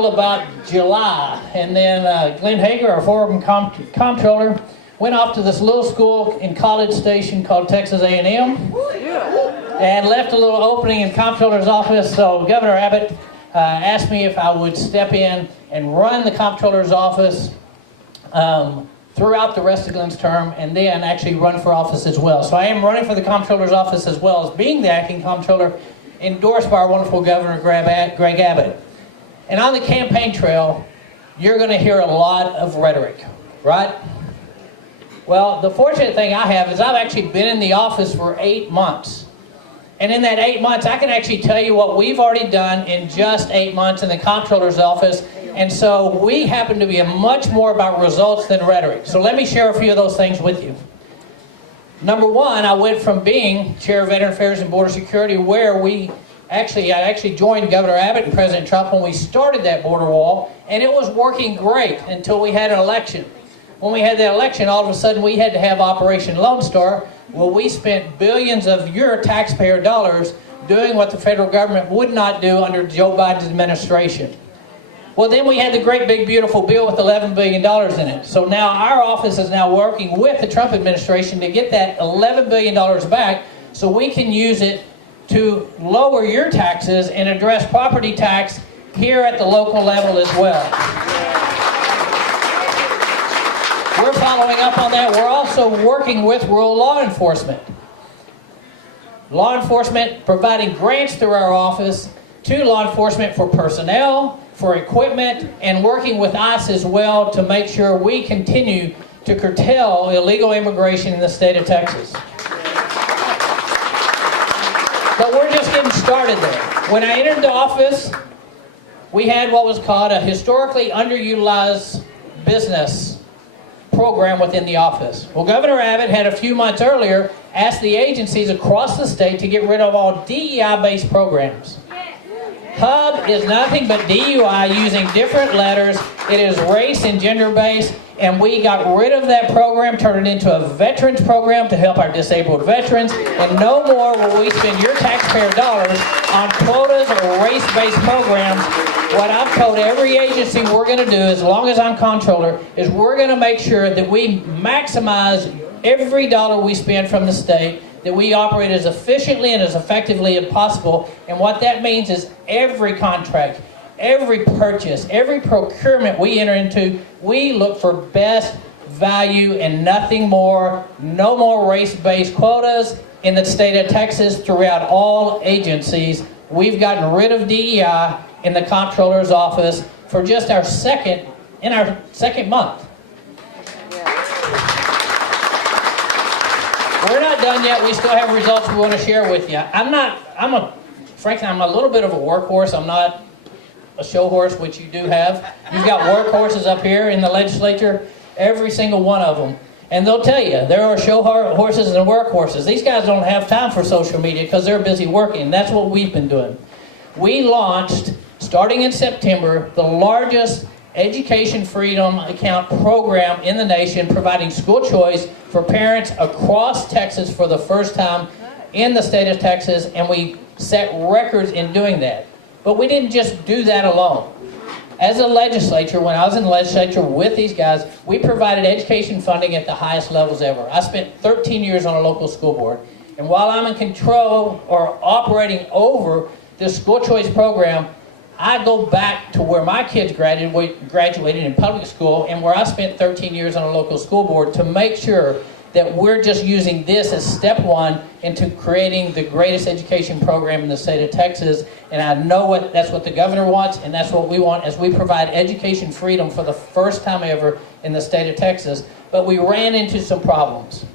until about July. And then Glenn Hager, our former comptroller, went off to this little school in College Station called Texas A&M and left a little opening in comptroller's office. So Governor Abbott asked me if I would step in and run the comptroller's office throughout the rest of Glenn's term, and then actually run for office as well. So I am running for the comptroller's office as well as being the acting comptroller, endorsed by our wonderful Governor Greg Abbott. And on the campaign trail, you're going to hear a lot of rhetoric, right? Well, the fortunate thing I have is I've actually been in the office for 8 months. And in that 8 months, I can actually tell you what we've already done in just 8 months in the comptroller's office. And so we happen to be much more about results than rhetoric. So let me share a few of those things with you. Number one, I went from being Chair of Veteran Affairs and Border Security, where I actually joined Governor Abbott and President Trump when we started that border wall, and it was working great until we had an election. When we had the election, all of a sudden we had to have Operation Lone Star. Well, we spent billions of your taxpayer dollars doing what the federal government would not do under Joe Biden's administration. Well, then we had the great big beautiful bill with $11 billion in it. So now our office is now working with the Trump administration to get that $11 billion back so we can use it to lower your taxes and address property tax here at the local level as well. We're following up on that. We're also working with rural law enforcement. Law enforcement providing grants through our office to law enforcement for personnel, for equipment, and working with ICE as well to make sure we continue to curtail illegal immigration in the state of Texas. But we're just getting started there. When I entered the office, we had what was called a historically underutilized business program within the office. Well, Governor Abbott had a few months earlier asked the agencies across the state to get rid of all DEI-based programs. HUB is nothing but DUI using different letters. It is race and gender-based, and we got rid of that program, turned it into a veterans program to help our disabled veterans, and no more will we spend your taxpayer dollars on quotas or race-based programs. What I've told every agency we're going to do, as long as I'm comptroller, is we're going to make sure that we maximize every dollar we spend from the state, that we operate as efficiently and as effectively as possible. And what that means is every contract, every purchase, every procurement we enter into, we look for best value and nothing more. No more race-based quotas in the state of Texas throughout all agencies. We've gotten rid of DEI in the comptroller's office for just our second month. We're not done yet. We still have results we want to share with you. Frankly, I'm a little bit of a workhorse. I'm not a show horse, which you do have. You've got workhorses up here in the legislature, every single one of them. And they'll tell you, there are show horses and workhorses. These guys don't have time for social media because they're busy working. That's what we've been doing. We launched, starting in September, the largest education freedom account program in the nation, providing school choice for parents across Texas for the first time in the state of Texas, and we set records in doing that. But we didn't just do that alone. As a legislature, when I was in the legislature with these guys, we provided education funding at the highest levels ever. I spent 13 years on a local school board, and while I'm in control or operating over this school choice program, I go back to where my kids graduated in public school and where I spent 13 years on a local school board to make sure that we're just using this as step one into creating the greatest education program in the state of Texas. And I know that's what the governor wants, and that's what we want as we provide education freedom for the first time ever in the state of Texas. But we ran into some problems.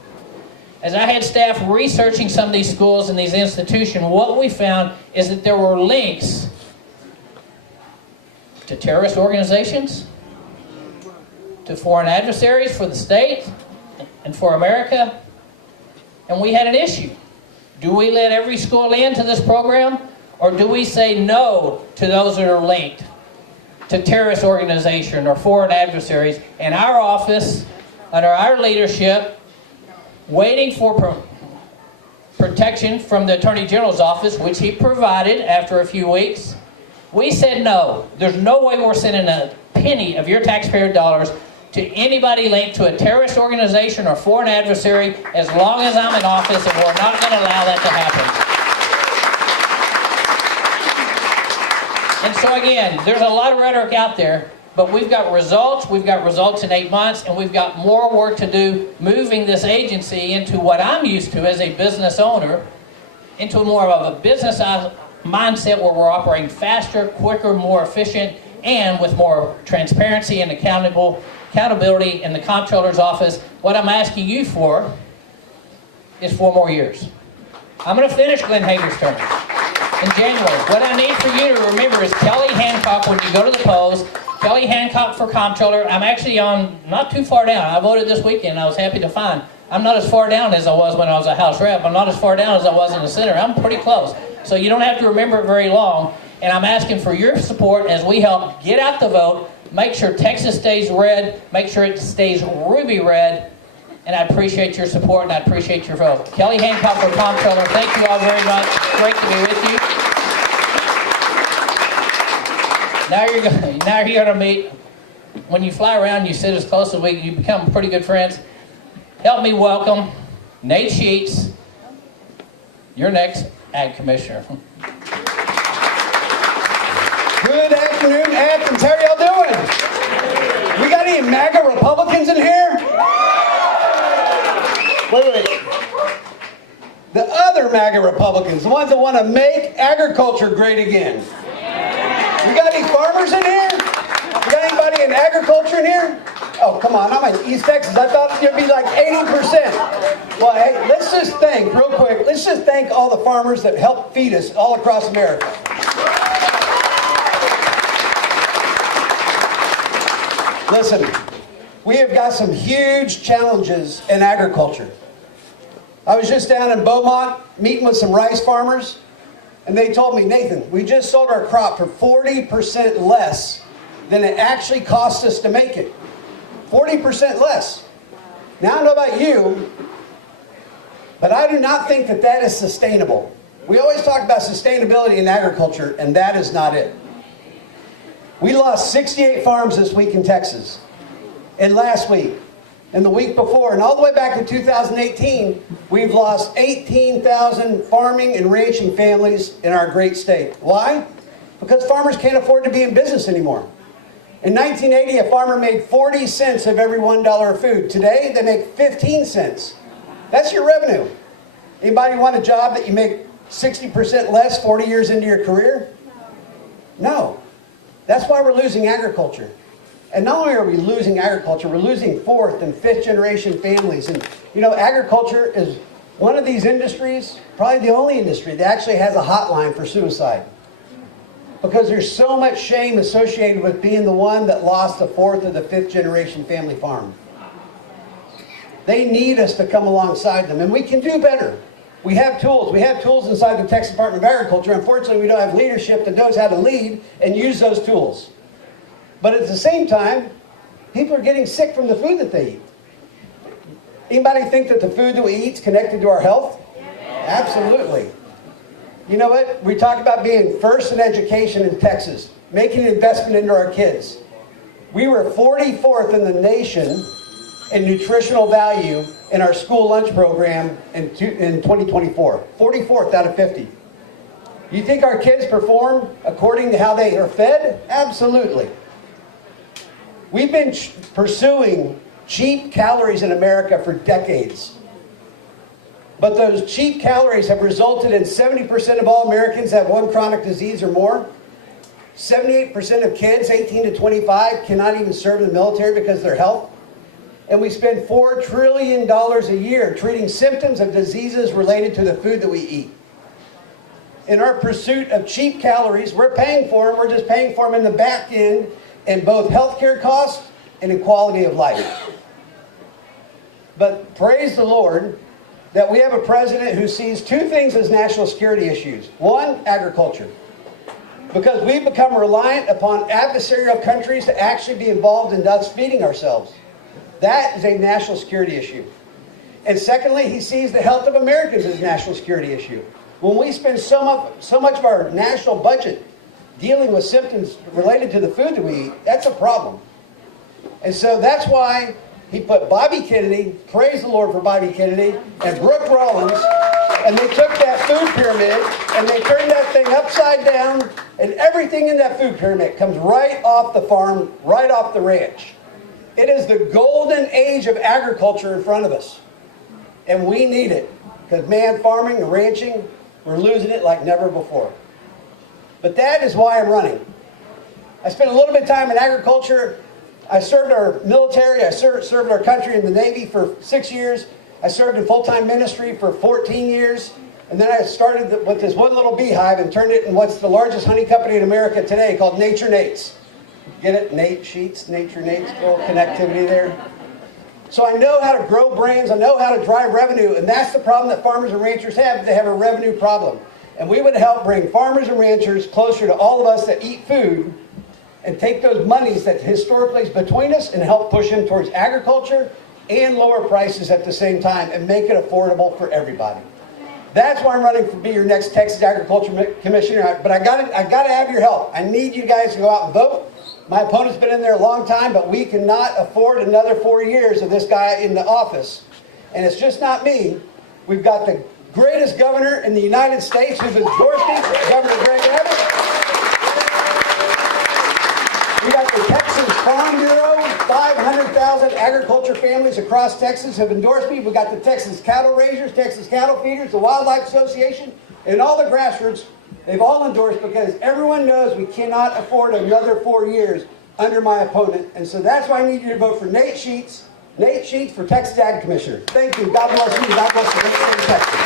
As I had staff researching some of these schools and these institutions, what we found is that there were links to terrorist organizations, to foreign adversaries for the state and for America, and we had an issue. Do we let every school into this program, or do we say no to those that are linked to terrorist organization or foreign adversaries? And our office, under our leadership, waiting for protection from the Attorney General's office, which he provided after a few weeks, We said no. There's no way we're sending a penny of your taxpayer dollars to anybody linked to a terrorist organization or foreign adversary as long as I'm in office, and we're not going to allow that to happen. And so again, there's a lot of rhetoric out there, but we've got results. We've got results in 8 months, and we've got more work to do moving this agency into what I'm used to as a business owner, into more of a business mindset where we're operating faster, quicker, more efficient, and with more transparency and accountability in the comptroller's office. What I'm asking you for is 4 more years. I'm going to finish Glenn Hager's term in January. What I need for you to remember is Kelly Hancock when you go to the polls. Kelly Hancock for comptroller. I'm actually on not too far down. I voted this weekend. I was happy to find I'm not as far down as I was when I was a House rep. I'm not as far down as I was in the Senate. I'm pretty close. So you don't have to remember it very long. And I'm asking for your support as we help get out the vote, make sure Texas stays red, make sure it stays ruby red. And I appreciate your support and I appreciate your vote. Kelly Hancock for comptroller. Thank you all very much. Great to be with you. Now you're going to meet, when you fly around, you sit as close as you become pretty good friends. Help me welcome Nate Sheets, your next Ag Commissioner. Good afternoon, Athens. How are y'all doing? We got any MAGA Republicans in here? Wait. The other MAGA Republicans, the ones that want to make agriculture great again. We got any farmers in here? We got anybody in agriculture in here? Oh, come on, I'm in East Texas. I thought it'd be like 80%. Well, hey, let's just thank, real quick, let's just thank all the farmers that help feed us all across America. Listen, we have got some huge challenges in agriculture. I was just down in Beaumont meeting with some rice farmers, and they told me, Nathan, we just sold our crop for 40% less than it actually cost us to make it. 40% less. Now, I don't know about you, but I do not think that that is sustainable. We always talk about sustainability in agriculture, and that is not it. We lost 68 farms this week in Texas, and last week, and the week before, and all the way back to 2018, we've lost 18,000 farming and ranching families in our great state. Why? Because farmers can't afford to be in business anymore. In 1980, a farmer made 40 cents of every $1 of food. Today, they make 15 cents. That's your revenue. Anybody want a job that you make 60% less 40 years into your career? No. That's why we're losing agriculture. And not only are we losing agriculture, we're losing 4th and 5th generation families. And you know, agriculture is one of these industries, probably the only industry that actually has a hotline for suicide. Because there's so much shame associated with being the one that lost the 4th or the 5th generation family farm. They need us to come alongside them, and we can do better. We have tools. We have tools inside the Texas Department of Agriculture. Unfortunately, we don't have leadership that knows how to lead and use those tools. But at the same time, people are getting sick from the food that they eat. Anybody think that the food that we eat is connected to our health? Absolutely. You know what? We talk about being first in education in Texas, making an investment into our kids. We were 44th in the nation in nutritional value in our school lunch program in 2024. 44th out of 50. You think our kids perform according to how they are fed? Absolutely. We've been pursuing cheap calories in America for decades. But those cheap calories have resulted in 70% of all Americans have one chronic disease or more. 78% of kids 18 to 25 cannot even serve in the military because of their health. And we spend $4 trillion a year treating symptoms of diseases related to the food that we eat. In our pursuit of cheap calories, we're paying for them. We're just paying for them in the back end in both healthcare costs and in quality of life. But praise the Lord that we have a president who sees 2 things as national security issues. 1, agriculture. Because we've become reliant upon adversarial countries to actually be involved in us feeding ourselves. That is a national security issue. And secondly, he sees the health of Americans as a national security issue. When we spend so much of our national budget dealing with symptoms related to the food that we eat, that's a problem. And so that's why he put Bobby Kennedy, praise the Lord for Bobby Kennedy, and Brooke Rollins, and they took that food pyramid and they turned that thing upside down, and everything in that food pyramid comes right off the farm, right off the ranch. It is the golden age of agriculture in front of us. And we need it. Because, man, farming and ranching, we're losing it like never before. But that is why I'm running. I spent a little bit of time in agriculture. I served our military. I served our country in the Navy for 6 years. I served in full-time ministry for 14 years. And then I started with this one little beehive and turned it in what's the largest honey company in America today, called Nature Nates. Get it? Nate Sheets, Nature Nates, little connectivity there. So I know how to grow brains, I know how to drive revenue, and that's the problem that farmers and ranchers have. They have a revenue problem. And we would help bring farmers and ranchers closer to all of us that eat food and take those monies that historically is between us and help push them towards agriculture and lower prices at the same time and make it affordable for everybody. That's why I'm running to be your next Texas Agriculture Commissioner. But I got to have your help. I need you guys to go out and vote. My opponent's been in there a long time, but we cannot afford another 4 years of this guy in the office. And it's just not me. We've got the greatest governor in the United States who's endorsed me, Governor Greg Abbott. We got the Texas Farm Bureau, 500,000 agriculture families across Texas have endorsed me. We got the Texas Cattle Raisers, Texas Cattle Feeders, the Wildlife Association, and all the grassroots. They've all endorsed because everyone knows we cannot afford another 4 years under my opponent. And so that's why I need you to vote for Nate Sheets for Texas Ag Commissioner. Thank you. God bless you. God bless the great state of Texas.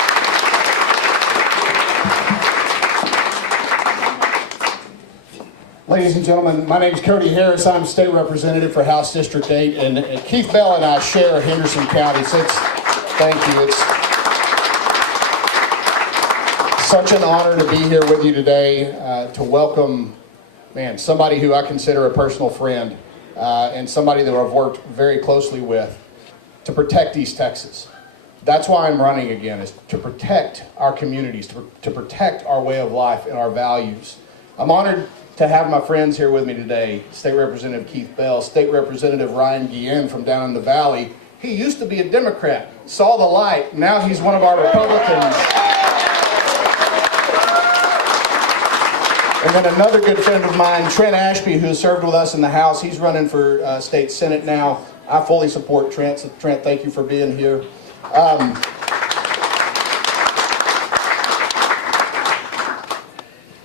Ladies and gentlemen, my name is Cody Harris. I'm state representative for House District 8, and Keith Bell and I share Henderson County. Thank you. It's such an honor to be here with you today to welcome, somebody who I consider a personal friend and somebody that I've worked very closely with to protect East Texas. That's why I'm running again, is to protect our communities, to protect our way of life and our values. I'm honored to have my friends here with me today, State Representative Keith Bell, State Representative Ryan Guillen from down in the valley. He used to be a Democrat, saw the light, now he's one of our Republicans. And then another good friend of mine, Trent Ashby, who served with us in the House. He's running for State Senate now. I fully support Trent, so Trent, thank you for being here.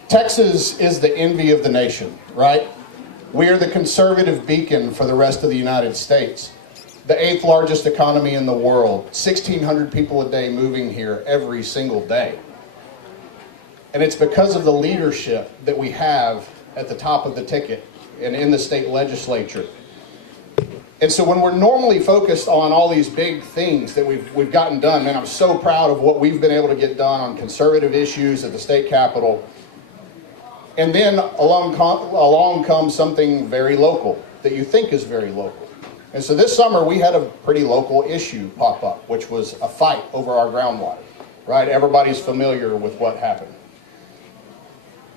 Texas is the envy of the nation, right? We are the conservative beacon for the rest of the United States. The 8th largest economy in the world, 1,600 people a day moving here every single day. And it's because of the leadership that we have at the top of the ticket and in the state legislature. And so when we're normally focused on all these big things that we've gotten done, man, I'm so proud of what we've been able to get done on conservative issues at the state capitol. And then along comes something very local that you think is very local. And so this summer we had a pretty local issue pop up, which was a fight over our groundwater, right? Everybody's familiar with what happened.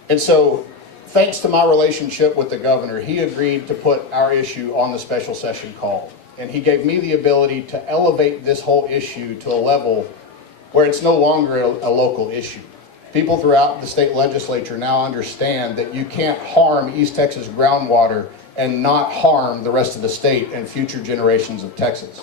And so, thanks to my relationship with the governor, he agreed to put our issue on the special session call. And he gave me the ability to elevate this whole issue to a level where it's no longer a local issue. People throughout the state legislature now understand that you can't harm East Texas groundwater and not harm the rest of the state and future generations of Texas.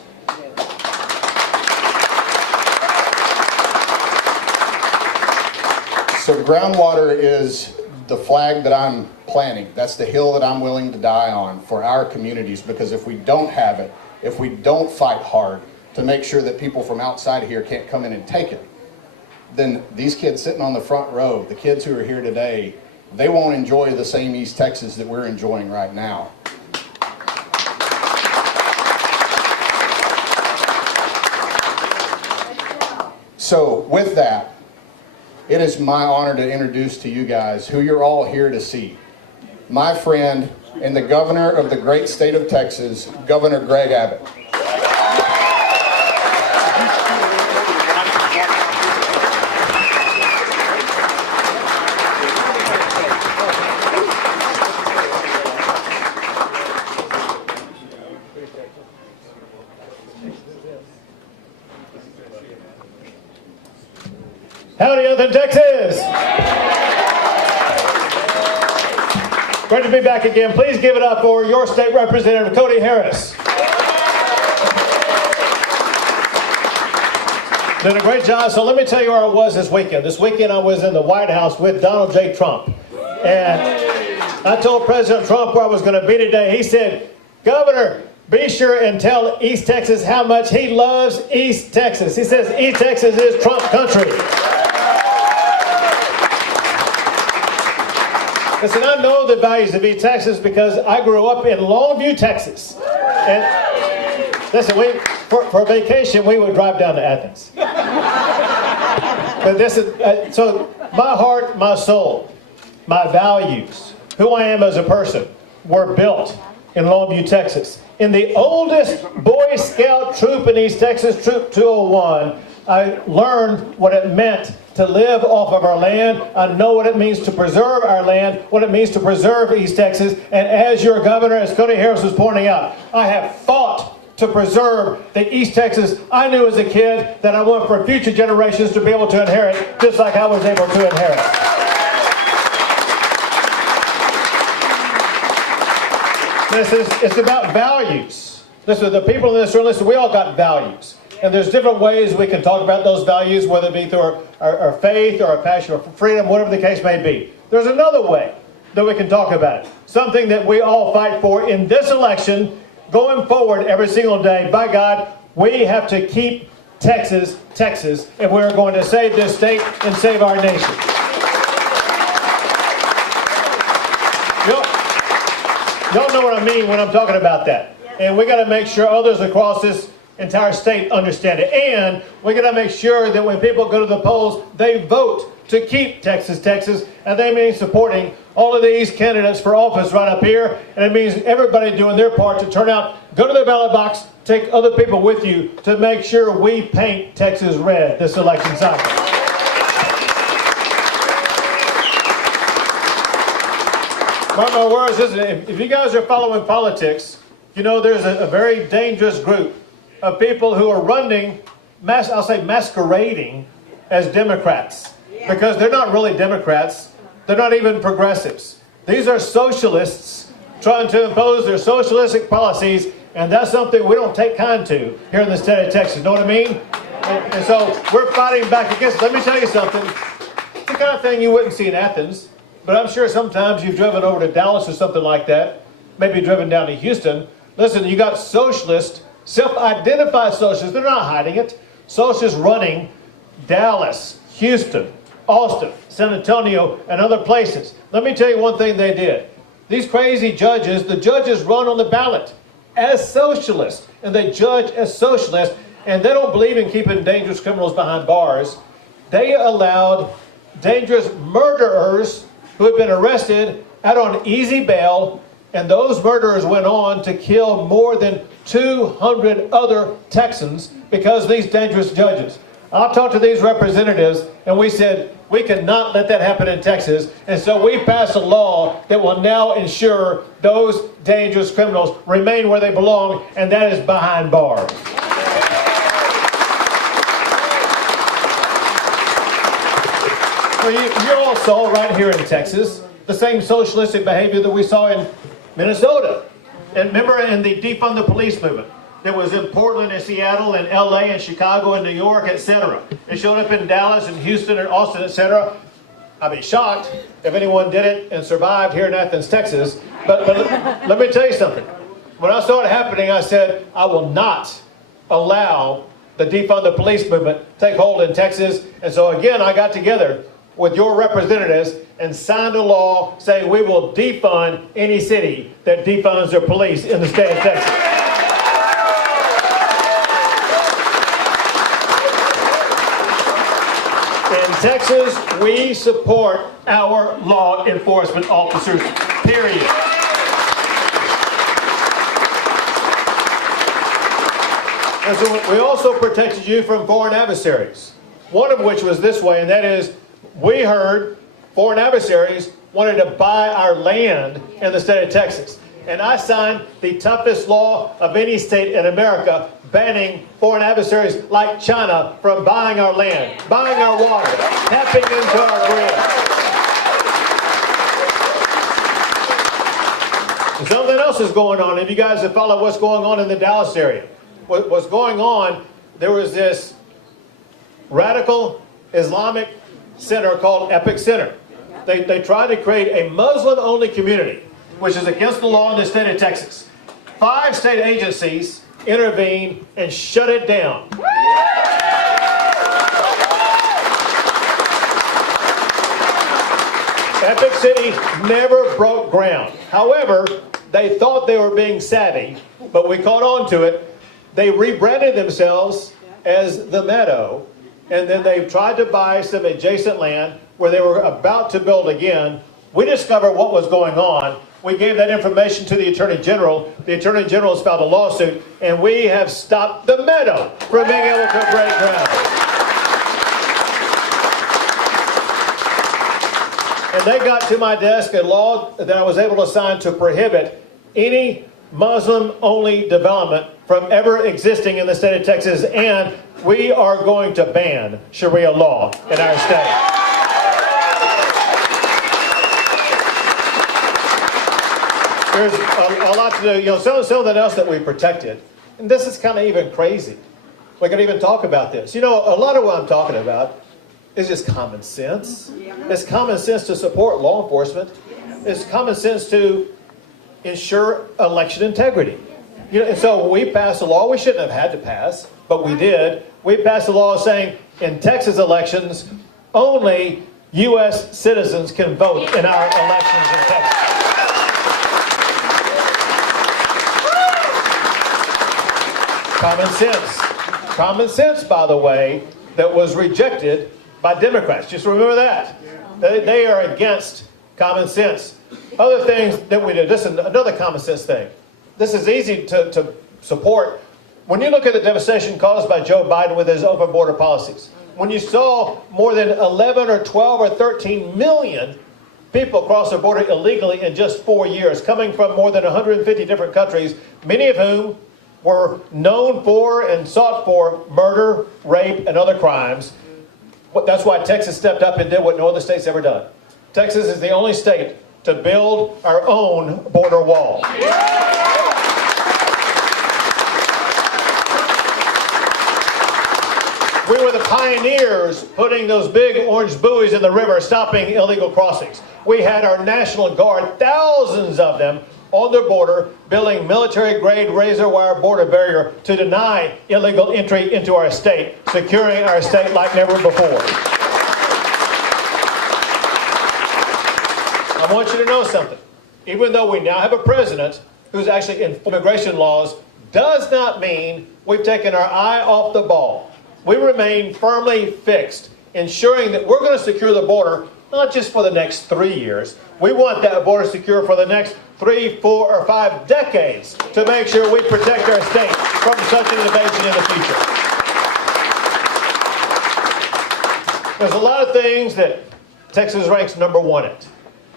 So groundwater is the flag that I'm planting. That's the hill that I'm willing to die on for our communities, because if we don't have it, if we don't fight hard to make sure that people from outside here can't come in and take it, then these kids sitting on the front row, the kids who are here today, they won't enjoy the same East Texas that we're enjoying right now. So with that, it is my honor to introduce to you guys who you're all here to see. My friend and the governor of the great state of Texas, Governor Greg Abbott. Jonathan, Texas. Great to be back again. Please give it up for your state representative, Cody Harris. Did a great job. So let me tell you where I was this weekend. This weekend I was in the White House with Donald J. Trump. And I told President Trump where I was going to be today. He said, Governor, be sure and tell East Texas how much he loves East Texas. He says East Texas is Trump country. Listen, I know the values of East Texas because I grew up in Longview, Texas. And listen, for vacation, we would drive down to Athens. But this is, so my heart, my soul, my values, who I am as a person, were built in Longview, Texas. In the oldest Boy Scout troop in East Texas, Troop 201, I learned what it meant to live off of our land. I know what it means to preserve our land, what it means to preserve East Texas. And as your governor, as Cody Harris was pointing out, I have fought to preserve the East Texas I knew as a kid that I want for future generations to be able to inherit, just like I was able to inherit. It's about values. Listen, the people in this room, listen, we all got values. And there's different ways we can talk about those values, whether it be through our faith or our passion for freedom, whatever the case may be. There's another way that we can talk about it. Something that we all fight for in this election, going forward every single day. By God, we have to keep Texas, Texas, if we're going to save this state and save our nation. Y'all know what I mean when I'm talking about that. And we got to make sure others across this entire state understand it. And we got to make sure that when people go to the polls, they vote to keep Texas, Texas. And they mean supporting all of these candidates for office right up here. And it means everybody doing their part to turn out, go to the ballot box, take other people with you to make sure we paint Texas red this election cycle. Mark my words, listen, if you guys are following politics, you know there's a very dangerous group of people who are running, I'll say masquerading as Democrats. Because they're not really Democrats. They're not even progressives. These are socialists trying to impose their socialistic policies, and that's something we don't take kind to here in the state of Texas. Know what I mean? And so we're fighting back against it. Let me tell you something. It's the kind of thing you wouldn't see in Athens. But I'm sure sometimes you've driven over to Dallas or something like that, maybe driven down to Houston. Listen, you got socialists, self-identified socialists, they're not hiding it. Socialists running Dallas, Houston, Austin, San Antonio, and other places. Let me tell you one thing they did. These crazy judges, the judges run on the ballot as socialists, and they judge as socialists, and they don't believe in keeping dangerous criminals behind bars. They allowed dangerous murderers who had been arrested out on easy bail, and those murderers went on to kill more than 200 other Texans because of these dangerous judges. I talked to these representatives, and we said, we cannot let that happen in Texas, and so we passed a law that will now ensure those dangerous criminals remain where they belong, and that is behind bars. Well, you all saw right here in Texas the same socialistic behavior that we saw in Minnesota. And remember in the defund the police movement that was in Portland and Seattle and LA and Chicago and New York, etc. It showed up in Dallas and Houston and Austin, etc. I'd be shocked if anyone did it and survived here in Athens, Texas. But let me tell you something. When I saw it happening, I said, I will not allow the defund the police movement take hold in Texas. And so again, I got together with your representatives and signed a law saying we will defund any city that defunds their police in the state of Texas. In Texas, we support our law enforcement officers, period. And so we also protected you from foreign adversaries, one of which was this way, and that is we heard foreign adversaries wanted to buy our land in the state of Texas. and I signed the toughest law of any state in America, banning foreign adversaries like China from buying our land, buying our water, tapping into our grid. And something else is going on. If you guys have followed what's going on in the Dallas area, what's going on, there was this radical Islamic center called Epic Center. They tried to create a Muslim-only community, which is against the law in the state of Texas. 5 state agencies intervened and shut it down. Epic City never broke ground. However, they thought they were being savvy, but we caught on to it. They rebranded themselves as The Meadow, and then they tried to buy some adjacent land where they were about to build again. We discovered what was going on. We gave that information to the Attorney General. The Attorney General has filed a lawsuit, and we have stopped The Meadow from being able to break ground. And they got to my desk a law that I was able to sign to prohibit any Muslim-only development from ever existing in the state of Texas, and we are going to ban Sharia law in our state. There's a lot to do. You know, something else that we protected, and this is kind of even crazy. We can even talk about this. You know, a lot of what I'm talking about is just common sense. It's common sense to support law enforcement. It's common sense to ensure election integrity. You know, and so we passed a law we shouldn't have had to pass, but we did. We passed a law saying in Texas elections, only U.S. citizens can vote in our elections in Texas. Common sense. Common sense, by the way, that was rejected by Democrats. Just remember that. They are against common sense. Other things that we did. This is another common sense thing. This is easy to support. When you look at the devastation caused by Joe Biden with his open border policies, when you saw more than 11 or 12 or 13 million people cross the border illegally in just 4 years, coming from more than 150 different countries, many of whom were known for and sought for murder, rape, and other crimes. That's why Texas stepped up and did what no other state's ever done. Texas is the only state to build our own border wall. We were the pioneers putting those big orange buoys in the river, stopping illegal crossings. We had our National Guard, thousands of them, on their border, building military-grade razor wire border barrier to deny illegal entry into our state, securing our state like never before. I want you to know something. Even though we now have a president who's actually in immigration laws, does not mean we've taken our eye off the ball. We remain firmly fixed, ensuring that we're going to secure the border not just for the next 3 years. We want that border secure for the next 3, 4, or 5 decades to make sure we protect our state from such an invasion in the future. There's a lot of things that Texas ranks number 1 at.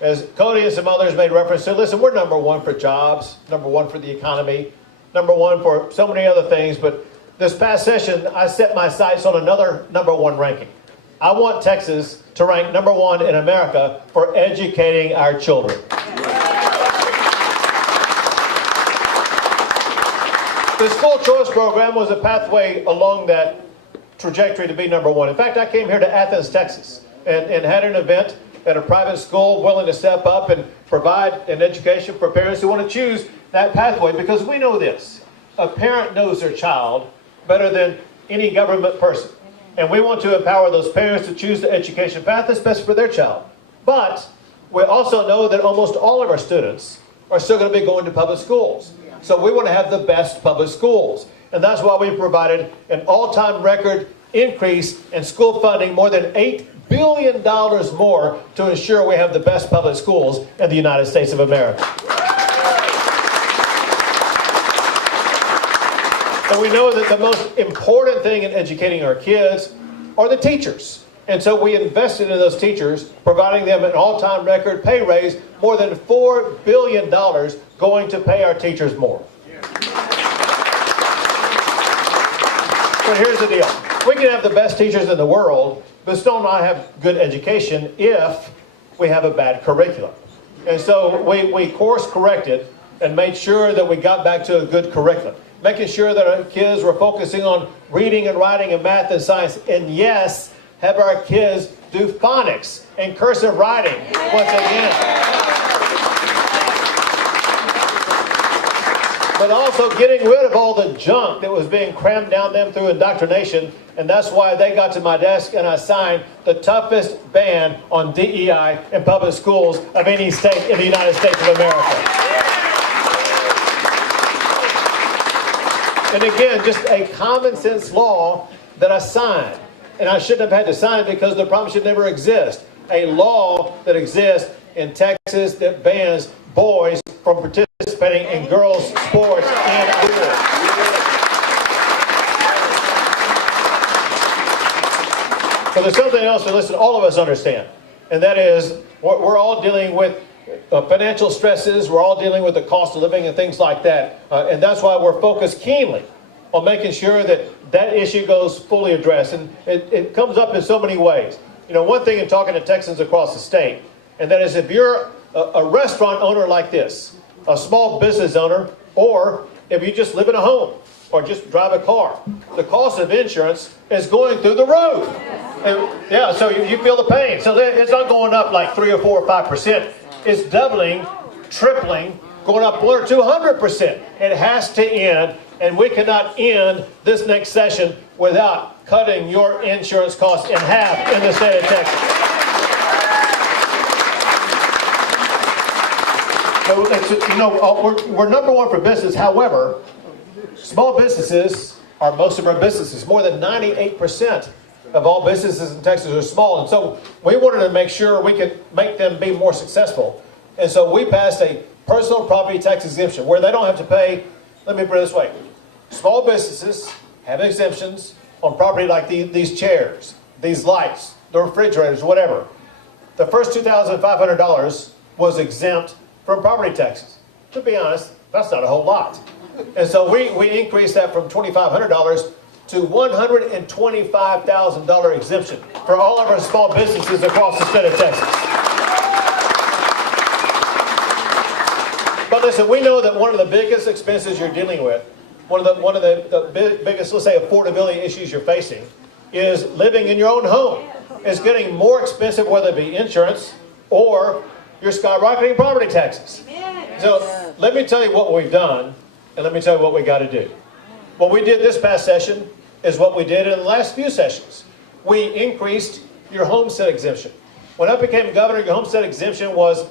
As Cody and some others made reference to, listen, we're number 1 for jobs, number 1 for the economy, number 1 for so many other things, but this past session, I set my sights on another number 1 ranking. I want Texas to rank number 1 in America for educating our children. The school choice program was a pathway along that trajectory to be number 1. In fact, I came here to Athens, Texas, and had an event at a private school willing to step up and provide an education for parents who want to choose that pathway, because we know this. A parent knows their child better than any government person. And we want to empower those parents to choose the education path that's best for their child. But we also know that almost all of our students are still going to be going to public schools. So we want to have the best public schools. And that's why we provided an all-time record increase in school funding, more than $8 billion more, to ensure we have the best public schools in the United States of America. And we know that the most important thing in educating our kids are the teachers. And so we invested in those teachers, providing them an all-time record pay raise, more than $4 billion going to pay our teachers more. But here's the deal. We can have the best teachers in the world, but still not have good education if we have a bad curriculum. And so we course corrected and made sure that we got back to a good curriculum, making sure that our kids were focusing on reading and writing and math and science, and yes, have our kids do phonics and cursive writing once again. But also getting rid of all the junk that was being crammed down them through indoctrination, and that's why they got to my desk and I signed the toughest ban on DEI in public schools of any state in the United States of America. And again, just a common sense law that I signed. And I shouldn't have had to sign it because the problem should never exist. A law that exists in Texas that bans boys from participating in girls' sports and schools. But there's something else that, listen, all of us understand. And that is, we're all dealing with financial stresses. We're all dealing with the cost of living and things like that. And that's why we're focused keenly on making sure that that issue goes fully addressed. And it comes up in so many ways. You know, one thing in talking to Texans across the state, and that is if you're a restaurant owner like this, a small business owner, or if you just live in a home or just drive a car, the cost of insurance is going through the roof. And, yeah, so you feel the pain. So it's not going up like 3 or 4 or 5%. It's doubling, tripling, going up 100 or 200%. It has to end, and we cannot end this next session without cutting your insurance costs in half in the state of Texas. So you know, we're number one for business. However, small businesses are most of our businesses. More than 98% of all businesses in Texas are small. And so we wanted to make sure we could make them be more successful. And so we passed a personal property tax exemption where they don't have to pay. Let me put it this way. Small businesses have exemptions on property like these chairs, these lights, the refrigerators, whatever. The first $2,500 was exempt from property taxes. To be honest, that's not a whole lot. And so we increased that from $2,500 to $125,000 exemption for all of our small businesses across the state of Texas. But listen, we know that one of the biggest expenses you're dealing with, one of the biggest, let's say, affordability issues you're facing is living in your own home. It's getting more expensive, whether it be insurance or your skyrocketing property taxes. So let me tell you what we've done, and let me tell you what we got to do. What we did this past session is what we did in the last few sessions. We increased your homestead exemption. When I became governor, your homestead exemption was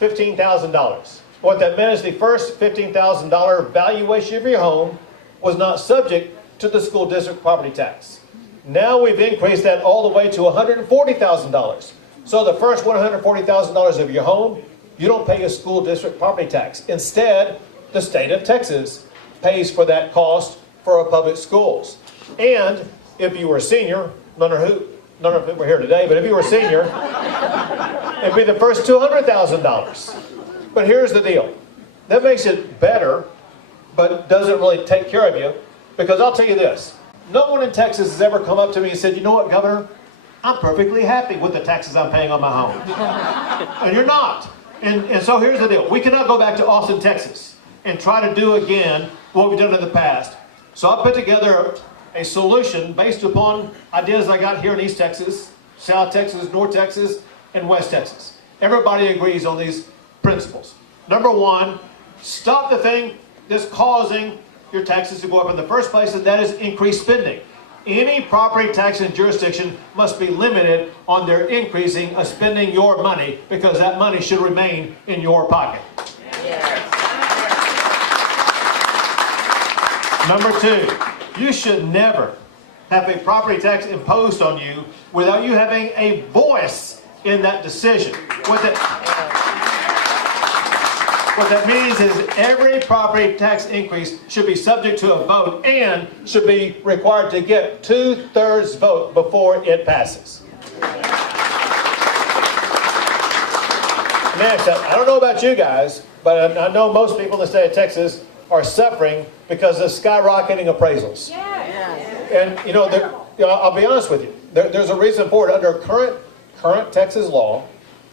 $15,000. What that meant is the first $15,000 valuation of your home was not subject to the school district property tax. Now we've increased that all the way to $140,000. So the first $140,000 of your home, you don't pay a school district property tax. Instead, the state of Texas pays for that cost for our public schools. And if you were a senior, none of whom were here today, but if you were a senior, it'd be the first $200,000. But here's the deal. That makes it better, but doesn't really take care of you. Because I'll tell you this. No one in Texas has ever come up to me and said, you know what, Governor? I'm perfectly happy with the taxes I'm paying on my home. And you're not. And so here's the deal. We cannot go back to Austin, Texas and try to do again what we've done in the past. So I put together a solution based upon ideas I got here in East Texas, South Texas, North Texas, and West Texas. Everybody agrees on these principles. Number one, stop the thing that's causing your taxes to go up in the first place, and that is increased spending. Any property tax in jurisdiction must be limited on their increasing of spending your money, because that money should remain in your pocket. Yes. Number two, you should never have a property tax imposed on you without you having a voice in that decision. What that means is every property tax increase should be subject to a vote and should be required to get 2/3 vote before it passes. Next, I don't know about you guys, But I know most people in the state of Texas are suffering because of skyrocketing appraisals. And I'll be honest with you. There's a reason for it. Under current Texas law,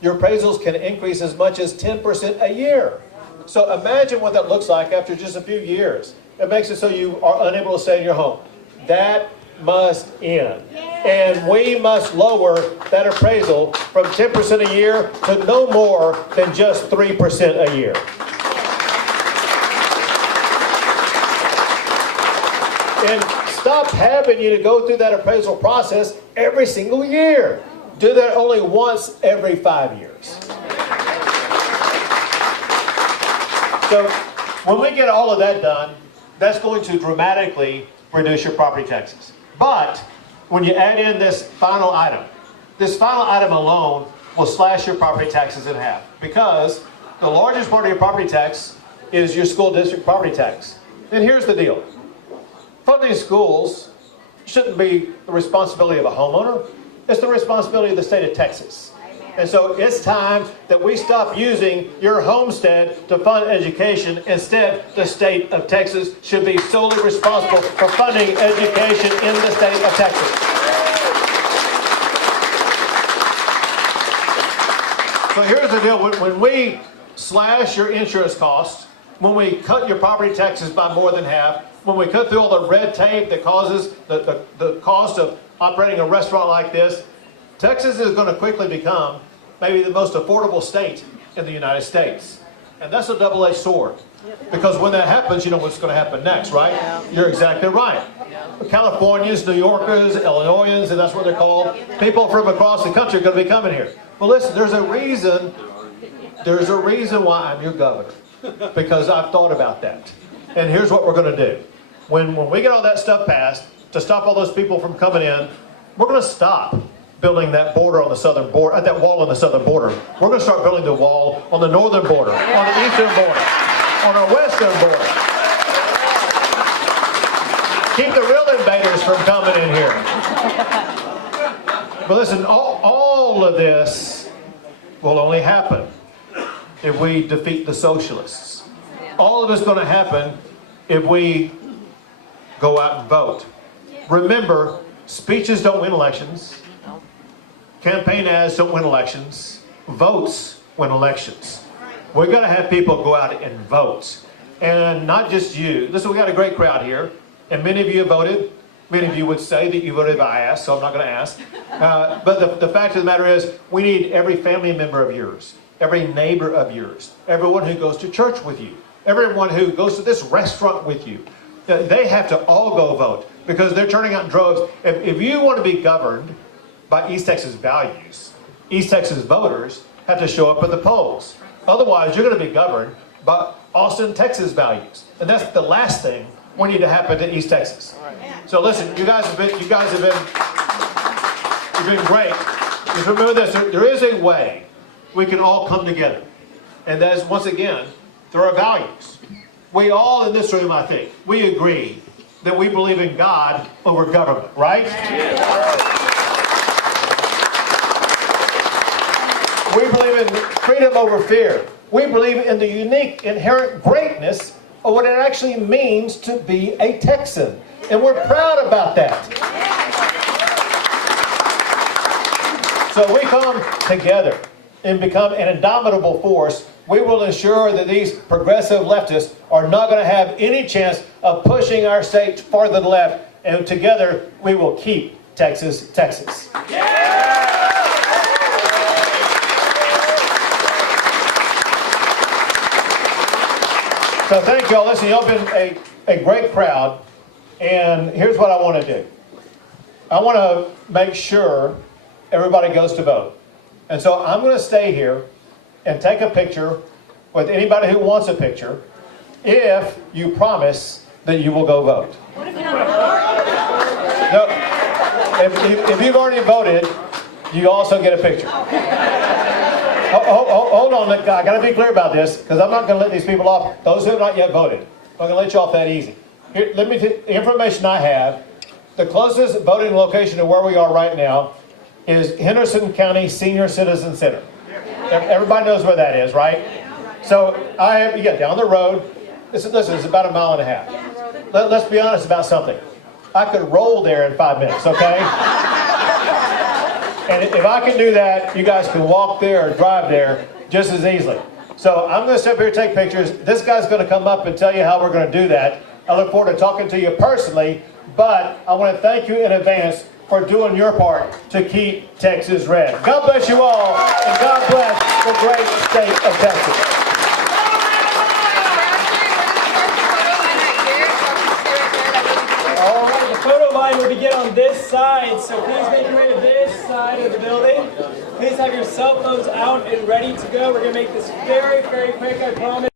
your appraisals can increase as much as 10% a year. So imagine what that looks like after just a few years. It makes it so you are unable to stay in your home. That must end. And we must lower that appraisal from 10% a year to no more than just 3% a year. And stop having you to go through that appraisal process every single year. Do that only once every 5 years. So when we get all of that done, that's going to dramatically reduce your property taxes. But when you add in this final item alone will slash your property taxes in half, because the largest part of your property tax is your school district property tax. And here's the deal. Funding schools shouldn't be the responsibility of a homeowner. It's the responsibility of the state of Texas. And so it's time that we stop using your homestead to fund education. Instead, the state of Texas should be solely responsible for funding education in the state of Texas. So here's the deal. When we slash your insurance costs, when we cut your property taxes by more than half, when we cut through all the red tape that causes the cost of operating a restaurant like this, Texas is going to quickly become maybe the most affordable state in the United States. And that's a double-edged sword. Because when that happens, you know what's going to happen next, right? You're exactly right. Californians, New Yorkers, Illinoisans, and that's what they're called, people from across the country are going to be coming here. Well, listen, there's a reason why I'm your governor. Because I've thought about that. And here's what we're going to do. When we get all that stuff passed, to stop all those people from coming in, we're going to stop building that border on the southern border, that wall on the southern border. We're going to start building the wall on the northern border, on the eastern border, on our western border. Keep the real invaders from coming in here. But listen, all of this will only happen if we defeat the socialists. All of it's going to happen if we go out and vote. Remember, speeches don't win elections. Campaign ads don't win elections. Votes win elections. We're going to have people go out and vote. And not just you. Listen, we got a great crowd here. And many of you have voted. Many of you would say that you voted if I asked, so I'm not going to ask. But the fact of the matter is, we need every family member of yours, every neighbor of yours, everyone who goes to church with you, everyone who goes to this restaurant with you. They have to all go vote because they're turning out in droves. If you want to be governed by East Texas values, East Texas voters have to show up at the polls. Otherwise, you're going to be governed by Austin, Texas values. And that's the last thing we need to happen to East Texas. So listen, you guys have been great. Just remember this, there is a way we can all come together. And that is, once again, through our values. We all in this room, I think, we agree that we believe in God over government, right? We believe in freedom over fear. We believe in the unique, inherent greatness of what it actually means to be a Texan. And we're proud about that. So we come together and become an indomitable force. We will ensure that these progressive leftists are not going to have any chance of pushing our state farther to the left. And together, we will keep Texas, Texas. So thank y'all. Listen, y'all been a great crowd. And here's what I want to do. I want to make sure everybody goes to vote. And so I'm going to stay here and take a picture with anybody who wants a picture if you promise that you will go vote. No, if you've already voted, you also get a picture. Hold on, I got to be clear about this because I'm not going to let these people off. Those who have not yet voted, I'm going to let you off that easy. Here, let me take the information I have. The closest voting location to where we are right now is Henderson County Senior Citizen Center. Everybody knows where that is, right? So you get down the road. Listen, it's about a mile and a half. Let's be honest about something. I could roll there in 5 minutes, okay? And if I can do that, you guys can walk there or drive there just as easily. So I'm going to sit up here and take pictures. This guy's going to come up and tell you how we're going to do that. I look forward to talking to you personally, but I want to thank you in advance for doing your part to keep Texas red. God bless you all, and God bless the great state of Texas. All right, the photo line will begin on this side, so please make your way to this side of the building. Please have your cell phones out and ready to go. We're going to make this very, very quick, I promise.